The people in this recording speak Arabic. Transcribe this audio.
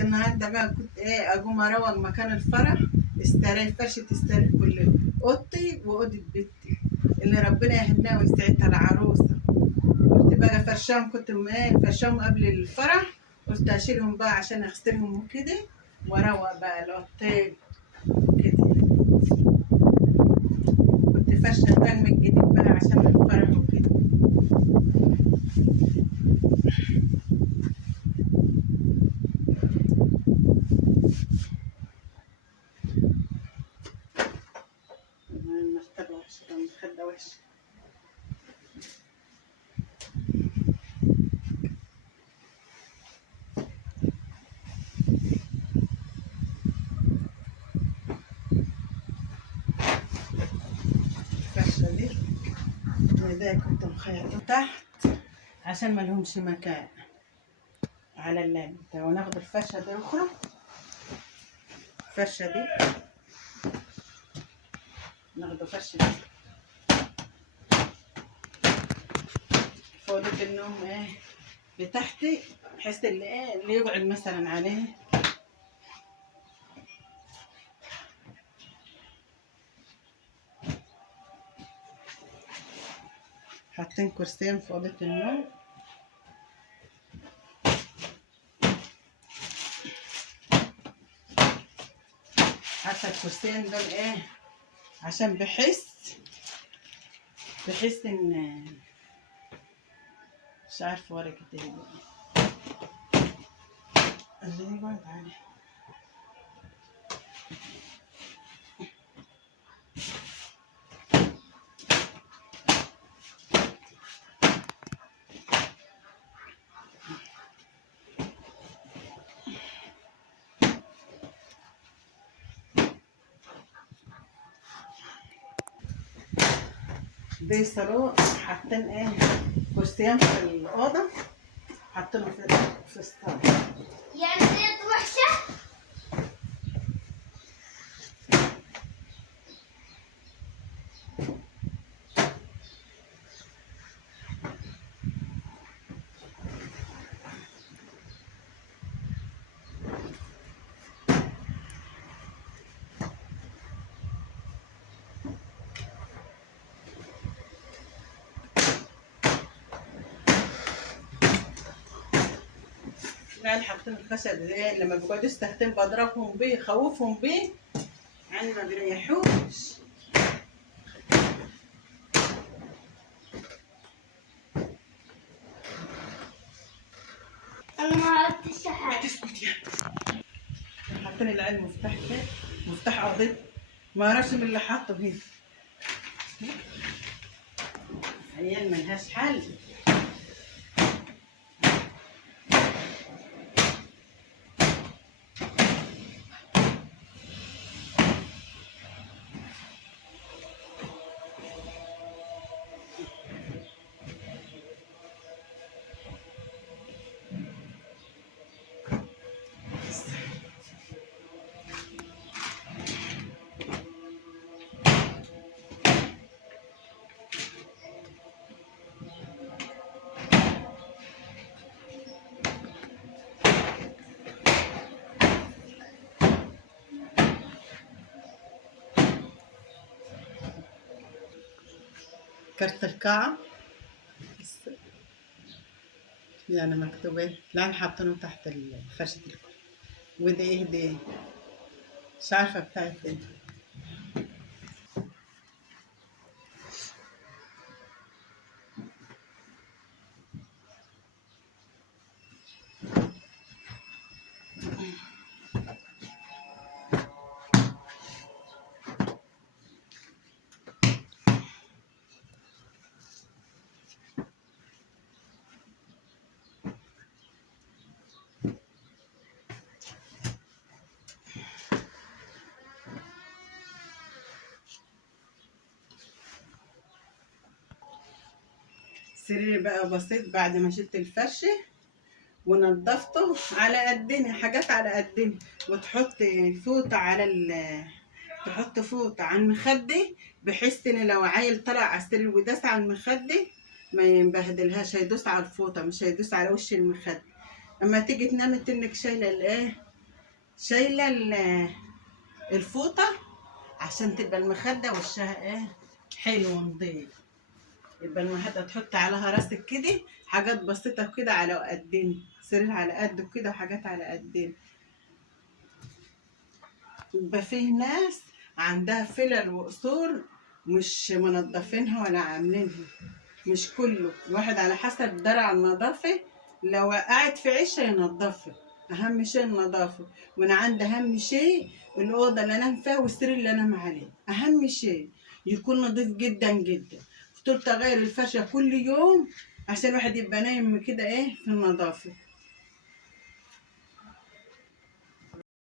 النهارده بقى كنت اقوم اروق مكان الفرح. اشتريت فرشة، اشتريت كل اوضتي واوضة بنتي اللي ربنا يهنيها ويسعدها العروسة. كنت بقى فرشاهم، كنت فرشاهم قبل الفرح. قلت اشيلهم بقى عشان اغسلهم وكده واروق بقى الاوضتين كده. كنت فرشة طقم الجديد بقى عشان الفرح وكده. المرتبة وحشة، المخدة وحشة. الفرشة دي ده كنت مخيطة تحت عشان ما لهمش مكان على اللاب. وناخد الفرشة دي أخرى. الفرشة دي ناخد فرشة دي في أوضة النوم بتاعتي، بحيث اللي يقعد مثلا عليه. حاطين كرسيين في أوضة النوم. حتى الكرسيين دول عشان بحس ان مش عارفه ورقة ايه اللي يقعد عليه. دي صالون، حاطين كرسيين في الأوضة، حاطينهم في الصالة. يعني ديت وحشة؟ لا، حاطين الخشب لما بيقعدوا يستخدم بضربهم بيه، خوفهم بيه يعني ما بيريحوش. أنا ما عرفتش حاجة. تسكت يا. حاطين العين مفتاح كده، مفتاح أرضي، ما اعرفش من اللي حاطه هنا. عيال ملهاش حل. كارت القاعة يعني مكتوب لا حاطينه تحت فرشة الكل. ودي دي مش عارفة بتاعت ايه. سرير بقى بسيط بعد ما شلت الفرشة ونضفته على قدنا، حاجات على قدنا. وتحط فوطة تحط فوطة على المخدة، بحيث ان لو عيل طلع على السرير وداس على المخدة ما ينبهدلهاش، هيدوس على الفوطة مش هيدوس على وش المخدة. اما تيجي تنامي انك شايله شايله الفوطه، عشان تبقى المخده وشها حلو ونضيف. يبقى المخده تحط عليها راسك كده، حاجات بسيطه كده على قدين، سرير على قده كده وحاجات على قدين. يبقى فيه ناس عندها فلل وقصور مش منظفينها ولا عاملينها، مش كله، الواحد على حسب درع النظافة. لو قاعد في عشة ينظفها، أهم شيء النظافة. وأنا عندي أهم شيء الأوضة اللي أنام فيها والسرير اللي أنام عليه، أهم شيء يكون نظيف جدا جدا. فضلت أغير الفرشة كل يوم عشان الواحد يبقى نايم كده في النظافة.